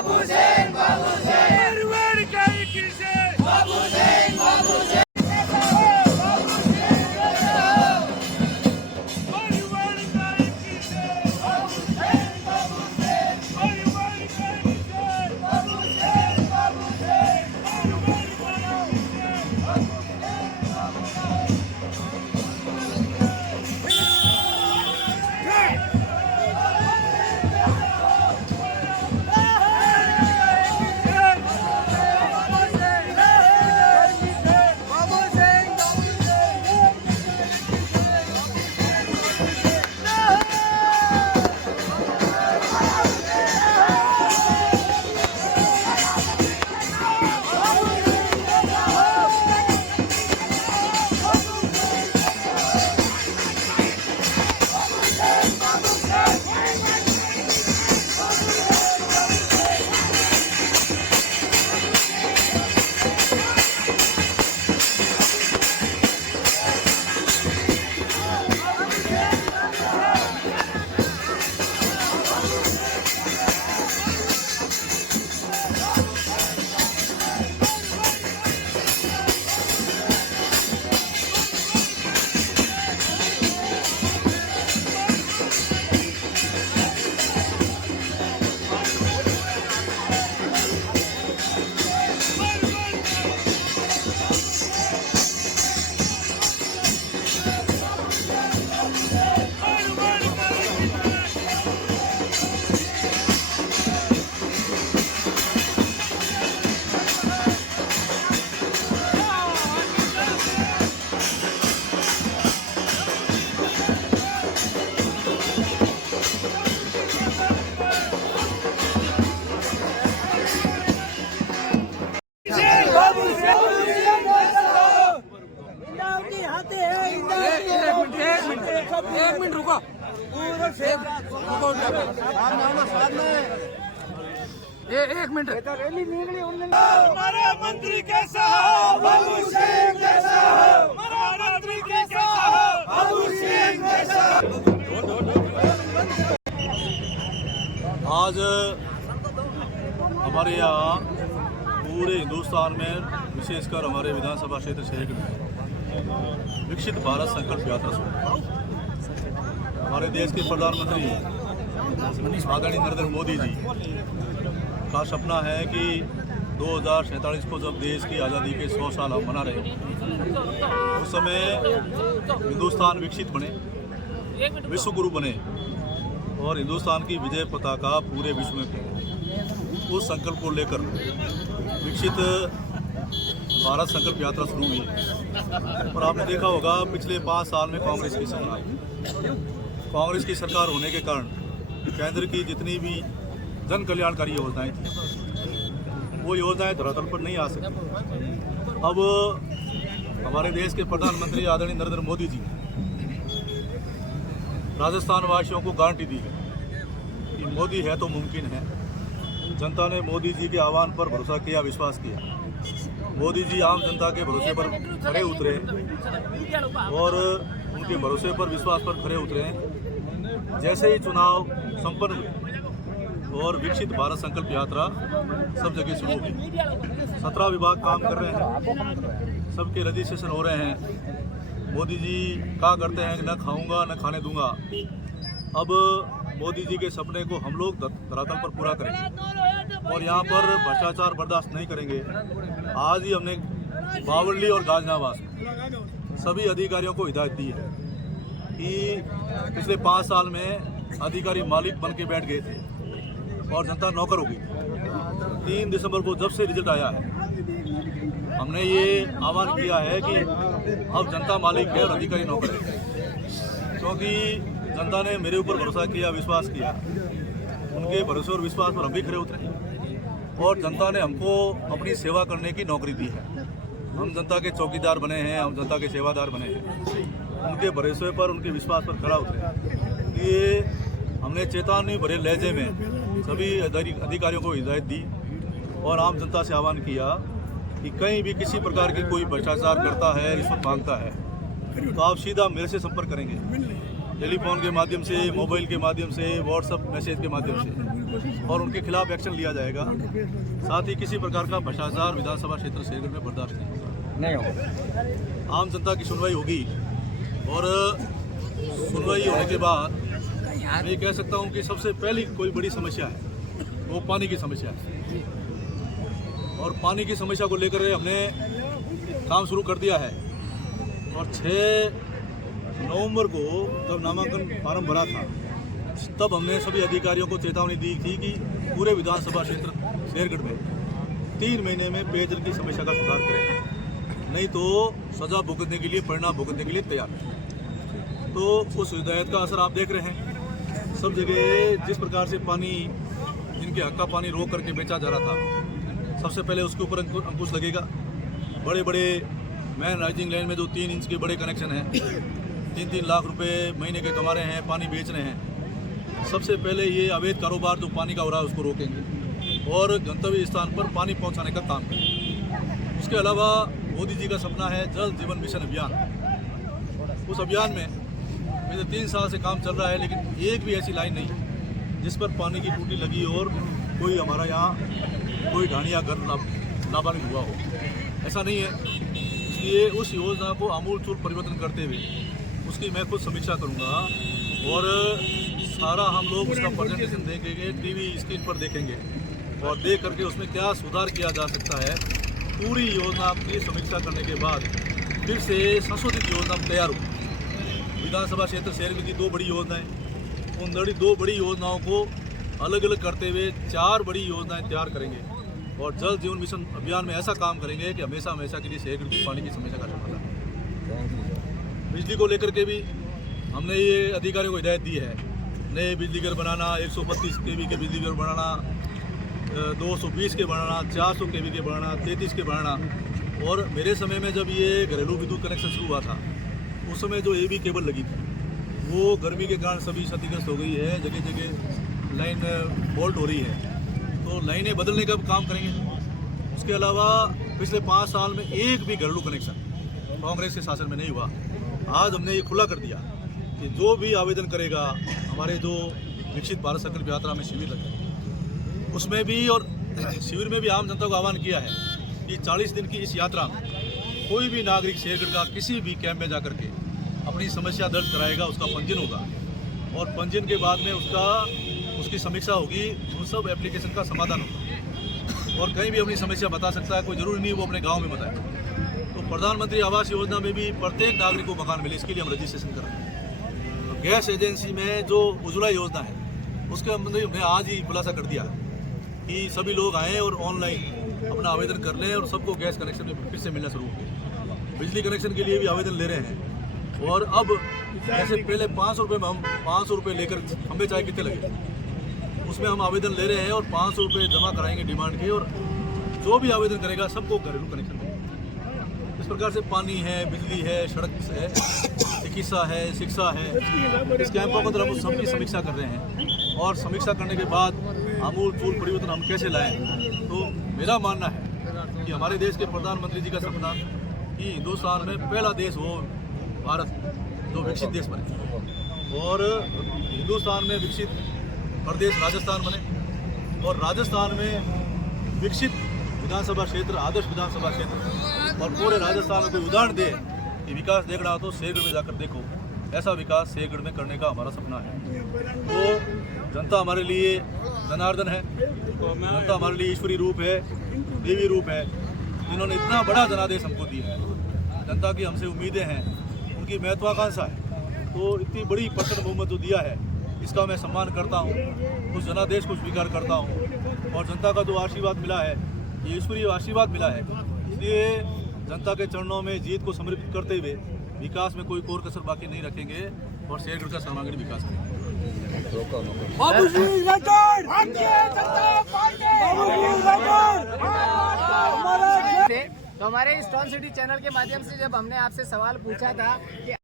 बाबू सिंह मारवाड़ का किसे बाबू सिंह मारवाड़ का किसे बाबू सिंह मारवाड़ का किसे बाबू सिंह एक मिनट रुको एक मिनट हमारे मंत्री कैसा हो बाबू सिंह जैसा हो हमारा मंत्री कैसा हो बाबू सिंह जैसा आज हमारे यहाँ पूरे हिंदुस्तान में विशेषकर हमारे विधानसभा क्षेत्र शेख में विकसित भारत संकल्प यात्रा शुरू। हमारे देश के प्रधानमंत्री आदरणीय नरेंद्र मोदी जी का सपना है कि 2047 को जब देश की आज़ादी के 100 साल हम मना रहे हैं उस समय हिंदुस्तान विकसित बने, विश्व गुरु बने और हिंदुस्तान की विजय पताका पूरे विश्व में फहरे। उस संकल्प को लेकर विकसित भारत संकल्प यात्रा शुरू हुई। और आपने देखा होगा पिछले 5 साल में कांग्रेस की सरकार होने के कारण केंद्र की जितनी भी जन कल्याणकारी योजनाएं थी वो योजनाएं धरातल पर नहीं आ सकी। अब हमारे देश के प्रधानमंत्री आदरणीय नरेंद्र मोदी जी राजस्थान वासियों को गारंटी दी है कि मोदी है तो मुमकिन है। जनता ने मोदी जी के आह्वान पर भरोसा किया, विश्वास किया। मोदी जी आम जनता के भरोसे पर खरे उतरे और उनके भरोसे पर, विश्वास पर खरे उतरे। जैसे ही चुनाव संपन्न हुए और विकसित भारत संकल्प यात्रा सब जगह शुरू हुई। 17 विभाग काम कर रहे हैं, सबके रजिस्ट्रेशन हो रहे हैं। मोदी जी कहा करते हैं कि न खाऊंगा न खाने दूंगा। अब मोदी जी के सपने को हम लोग धरातल पर पूरा करेंगे और यहाँ पर भ्रष्टाचार बर्दाश्त नहीं करेंगे। आज ही हमने बावली और गाजियाबाद सभी अधिकारियों को हिदायत दी है कि पिछले 5 साल में अधिकारी मालिक बन के बैठ गए थे और जनता नौकर हो गई। 3 दिसंबर को जब से रिजल्ट आया है हमने ये आह्वान किया है कि अब जनता मालिक है और अधिकारी नौकर है, क्योंकि जनता ने मेरे ऊपर भरोसा किया, विश्वास किया। उनके भरोसे और विश्वास पर हम भी खरे उतरे और जनता ने हमको अपनी सेवा करने की नौकरी दी है। हम जनता के चौकीदार बने हैं, हम जनता के सेवादार बने हैं। उनके भरोसे पर, उनके विश्वास पर खड़ा उतरे। ये हमने चेतावनी भरे लहजे में सभी अधिकारियों को हिदायत दी और आम जनता से आह्वान किया कि कहीं भी किसी प्रकार की कोई भ्रष्टाचार करता है, रिश्वत मांगता है तो आप सीधा मेरे से संपर्क करेंगे। टेलीफोन के माध्यम से, मोबाइल के माध्यम से, व्हाट्सएप मैसेज के माध्यम से, और उनके खिलाफ एक्शन लिया जाएगा। साथ ही किसी प्रकार का भ्रष्टाचार विधानसभा क्षेत्र शेरगढ़ में बर्दाश्त नहीं होगा। आम जनता की सुनवाई होगी और सुनवाई होने के बाद मैं कह सकता हूं कि सबसे पहली कोई बड़ी समस्या है वो पानी की समस्या है, और पानी की समस्या को लेकर हमने काम शुरू कर दिया है। और 6 नवंबर को जब नामांकन फार्म भरा था तब हमने सभी अधिकारियों को चेतावनी दी थी कि पूरे विधानसभा क्षेत्र शेरगढ़ में 3 महीने में पेयजल की समस्या का सुधार करें, नहीं तो सजा भुगतने के लिए, परिणाम भुगतने के लिए तैयार है। तो उस हिदायत का असर आप देख रहे हैं। सब जगह जिस प्रकार से पानी, जिनके हक का पानी रोक करके बेचा जा रहा था, सबसे पहले उसके ऊपर अंकुश लगेगा। बड़े बड़े मैन राइजिंग लाइन में जो 3 इंच के बड़े कनेक्शन हैं, 3-3 लाख रुपए महीने के कमा रहे हैं, पानी बेच रहे हैं। सबसे पहले ये अवैध कारोबार जो पानी का हो रहा है उसको रोकेंगे और गंतव्य स्थान पर पानी पहुंचाने का काम करेंगे। उसके अलावा मोदी जी का सपना है जल जीवन मिशन अभियान। उस अभियान में पिछले 3 साल से काम चल रहा है, लेकिन एक भी ऐसी लाइन नहीं जिस पर पानी की टूटी लगी और कोई हमारा यहाँ कोई ढाणिया घर लाभान्वित हुआ हो, ऐसा नहीं है। इसलिए उस योजना को आमूलचूल परिवर्तन करते हुए उसकी मैं खुद समीक्षा करूँगा और सारा हम लोग उसका प्रेजेंटेशन देखेंगे, टीवी स्क्रीन पर देखेंगे और देख करके उसमें क्या सुधार किया जा सकता है। पूरी योजना की समीक्षा करने के बाद फिर से संशोधित योजना तैयार होगी। विधानसभा क्षेत्र शेरगढ़ की 2 बड़ी योजनाएं, उन 2 बड़ी योजनाओं को अलग अलग करते हुए 4 बड़ी योजनाएं तैयार करेंगे और जल जीवन मिशन अभियान में ऐसा काम करेंगे कि हमेशा हमेशा के लिए शेरगढ़ की पानी की समस्या का समाधान। बिजली को लेकर के भी हमने ये अधिकारियों को हिदायत दी है, नए बिजली घर बनाना, 132 kV के बिजली घर बनाना, 220 के बनाना, 400 kV के बनाना, 33 के बनाना। और मेरे समय में जब ये घरेलू विद्युत कनेक्शन शुरू हुआ था उस समय जो AB केबल लगी थी वो गर्मी के कारण सभी क्षतिग्रस्त हो गई है, जगह जगह लाइन फॉल्ट हो रही है, तो लाइनें बदलने का काम करेंगे। उसके अलावा पिछले 5 साल में एक भी घरेलू कनेक्शन कांग्रेस के शासन में नहीं हुआ। आज हमने ये खुला कर दिया कि जो भी आवेदन करेगा, हमारे जो विकसित भारत संकल्प यात्रा में शिविर लगे उसमें भी और शिविर में भी आम जनता को आह्वान किया है कि 40 दिन की इस यात्रा में कोई भी नागरिक शेरगढ़ का किसी भी कैंप में जाकर के अपनी समस्या दर्ज कराएगा, उसका पंजीयन होगा और पंजीयन के बाद में उसकी समीक्षा होगी, उन सब एप्लीकेशन का समाधान होगा और कहीं भी अपनी समस्या बता सकता है। कोई जरूरी नहीं वो अपने गाँव में बताए। तो प्रधानमंत्री आवास योजना में भी प्रत्येक नागरिक को मकान मिले, इसके लिए हम रजिस्ट्रेशन कर रहे हैं। तो गैस एजेंसी में जो उज्ज्वला योजना है उसके हमने आज ही खुलासा कर दिया कि सभी लोग आएँ और ऑनलाइन अपना आवेदन कर लें और सबको गैस कनेक्शन में फिर से मिलना शुरू हो। बिजली कनेक्शन के लिए भी आवेदन ले रहे हैं और अब जैसे पहले 500 रुपये में हम 500 रुपये लेकर हमें चाहे कितने लगे उसमें हम आवेदन ले रहे हैं और 500 रुपये जमा कराएंगे डिमांड के, और जो भी आवेदन करेगा सबको घरेलू कनेक्शन मिलेगा। इस प्रकार से पानी है, बिजली है, सड़क है, चिकित्सा है, शिक्षा है, इस कैंपों के अंदर हम सबकी समीक्षा कर रहे हैं और समीक्षा करने के बाद आमूलचूल परिवर्तन हम कैसे लाएं। तो मेरा मानना है कि हमारे देश के प्रधानमंत्री जी का सपना कि हिंदुस्तान में पहला देश हो भारत जो विकसित देश बने और हिंदुस्तान में विकसित प्रदेश राजस्थान बने और राजस्थान में विकसित विधानसभा क्षेत्र, आदर्श विधानसभा क्षेत्र और पूरे राजस्थान में कोई उदाहरण दे कि विकास देखना हो तो शेरगढ़ में जाकर देखो। ऐसा विकास शेरगढ़ में करने का हमारा सपना है। तो जनता हमारे लिए जनार्दन है, जनता हमारे लिए ईश्वरी रूप है, देवी रूप है, जिन्होंने इतना बड़ा जनादेश हमको दिया है। जनता की हमसे उम्मीदें हैं, उनकी महत्वाकांक्षा है, तो इतनी बड़ी परसेंट बहुमत जो दिया है इसका मैं सम्मान करता हूँ, उस जनादेश को स्वीकार करता हूँ और जनता का जो आशीर्वाद मिला है ये ईश्वरीय आशीर्वाद मिला है। इसलिए जनता के चरणों में जीत को समर्पित करते हुए विकास में कोई कोर कसर बाकी नहीं रखेंगे और शेरगढ़ का सर्वांगीण विकास करेंगे। तो हमारे स्ट्रॉन्ग सिटी चैनल के माध्यम से जब हमने आपसे सवाल पूछा था कि